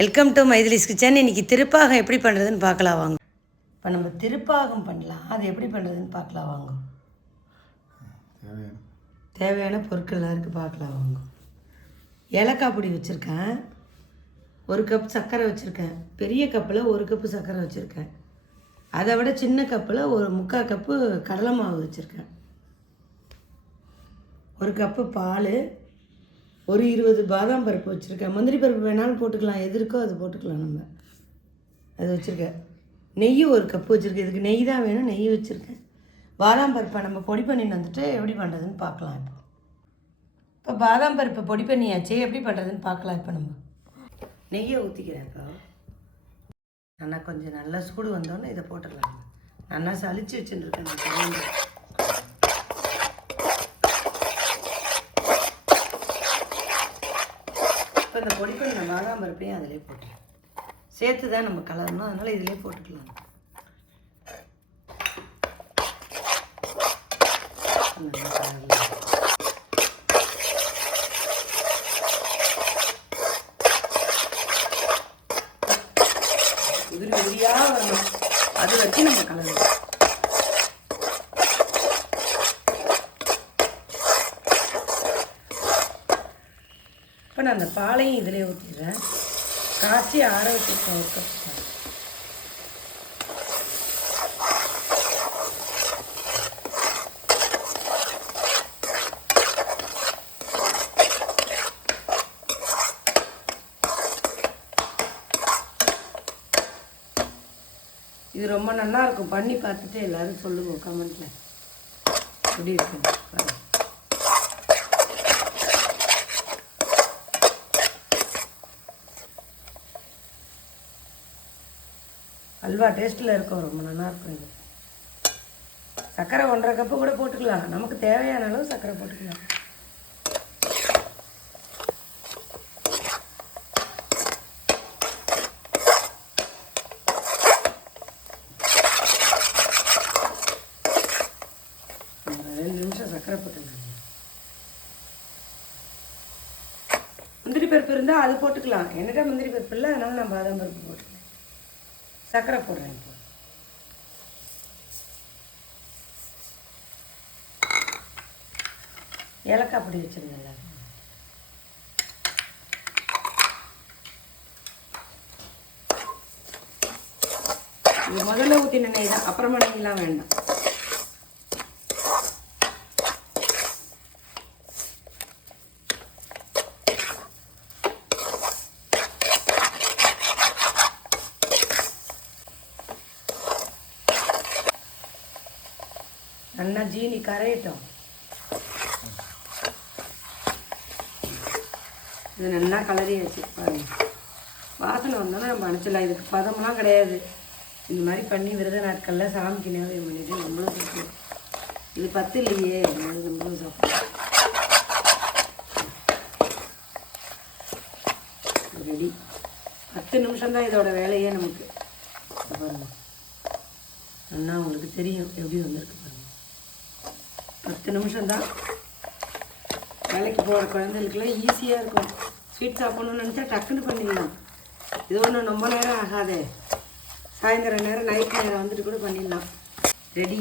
Welcome to மைதிலிஸ் kitchen. இன்றைக்கி திருப்பாகம் எப்படி பண்ணுறதுன்னு பார்க்கலாம் வாங்க. இப்போ நம்ம திருப்பாகம் பண்ணலாம், அது எப்படி பண்ணுறதுன்னு பார்க்கலாம் வாங்க. தேவையான பொருட்கள்லாம் இருக்குது, பார்க்கலாம் வாங்க. ஏலக்காய் பொடி வச்சுருக்கேன், 1 கப் சர்க்கரை வச்சுருக்கேன், பெரிய கப்பில் 1 கப்பு சர்க்கரை வச்சுருக்கேன், அதை விட சின்ன கப்பில் ஒரு 3/4 கப்பு கடலை மாவு வச்சுருக்கேன், 1 கப்பு பால், ஒரு 20 பாதாம் பருப்பு வச்சுருக்கேன். முந்திரி பருப்பு வேணாலும் போட்டுக்கலாம், எது இருக்கோ அது போட்டுக்கலாம். நம்ம அது வச்சுருக்கேன். நெய் 1 கப்பு வச்சுருக்கேன், இதுக்கு நெய் தான் வேணும், நெய் வச்சுருக்கேன். பாதாம் பருப்பை நம்ம பொடி பண்ணிட்டு வந்துட்டு எப்படி பண்ணுறதுன்னு பார்க்கலாம். இப்போ பாதாம் பருப்பை பொடி பண்ணியாச்சு, எப்படி பண்ணுறதுன்னு பார்க்கலாம். இப்போ நம்ம நெய்யை ஊற்றிக்கிறேன். இப்போ நல்லா கொஞ்சம் நல்லா சூடு வந்தோன்னே இதை போட்டுடலாம். நல்லா சளிச்சு வச்சுருக்கேன். இப்போ இந்த பொடி பண்ண பாதாம் பருப்பையும் அதிலே போட்டுக்கலாம். சேர்த்து தான் நம்ம கலரணும், அதனால் இதிலே போட்டுக்கலாம். உதிரி உதிரியாக வரணும், அது வச்சு நம்ம கலரணும். இப்போ நான் அந்த பாலையும் இதிலே ஊற்றிடுறேன். காய்ச்சி ஆற வச்சுருக்கேன் 1 கப் பால். இது ரொம்ப நல்லா இருக்கும், பண்ணி பார்த்துட்டு எல்லோரும் சொல்லுவோம் கமெண்ட்டில் எப்படி இருக்குன்னு. அல்வா டேஸ்ட்டில் இருக்கும், ரொம்ப நல்லாயிருக்கும். இது சர்க்கரை 1/2 கப்பு கூட போட்டுக்கலாம், நமக்கு தேவையான அளவு சர்க்கரை போட்டுக்கலாம். ஒரு 2 நிமிஷம் சர்க்கரை போட்டுக்கலாம். முந்திரி பருப்பு இருந்தால் அது போட்டுக்கலாம், என்னடா முந்திரி பருப்பு இல்லை, அதனால நான் பாதாம் பருப்பு போட்டுக்கலாம். சர்க்கரை போடுறேன். இப்போ ஏலக்காய் பொடி வச்சுருந்தேன்ல, இது முதல்ல ஊற்றின நெய் தான், அப்புறமா நெய்லாம் வேண்டாம். நல்லா ஜீனி கரையட்டும். இது நல்லா கலரியாச்சு பாருங்க. வாசனை வந்தோன்னா நம்ம அனுப்பிச்சிடலாம். இதுக்கு பதம்லாம் கிடையாது, இந்த மாதிரி பண்ணி விரத நாட்களில் சாமிக்கு நேரம் பண்ணிட்டு நம்மளும் சாப்பிடுவோம். இது 10 இல்லையே, நம்மளும் சாப்பிடுவோம். ரெடி. 10 நிமிஷம்தான் இதோட வேலையே நமக்கு. பாருங்க, நல்லா உங்களுக்கு தெரியும் எப்படி வந்திருக்கு பாருங்க. 10 நிமிஷம்தான். வேலைக்கு போகிற குழந்தைகளுக்குலாம் ஈஸியாக இருக்கும். ஸ்வீட் சாப்பிட்ணுன்னு நினச்சா டக்குன்னு பண்ணிடலாம். இது ஒன்றும் ரொம்ப நேரம் ஆகாதே, சாயந்தரம் நேரம் நைட் நேரம் வந்துட்டு கூட பண்ணிடலாம். ரெடி.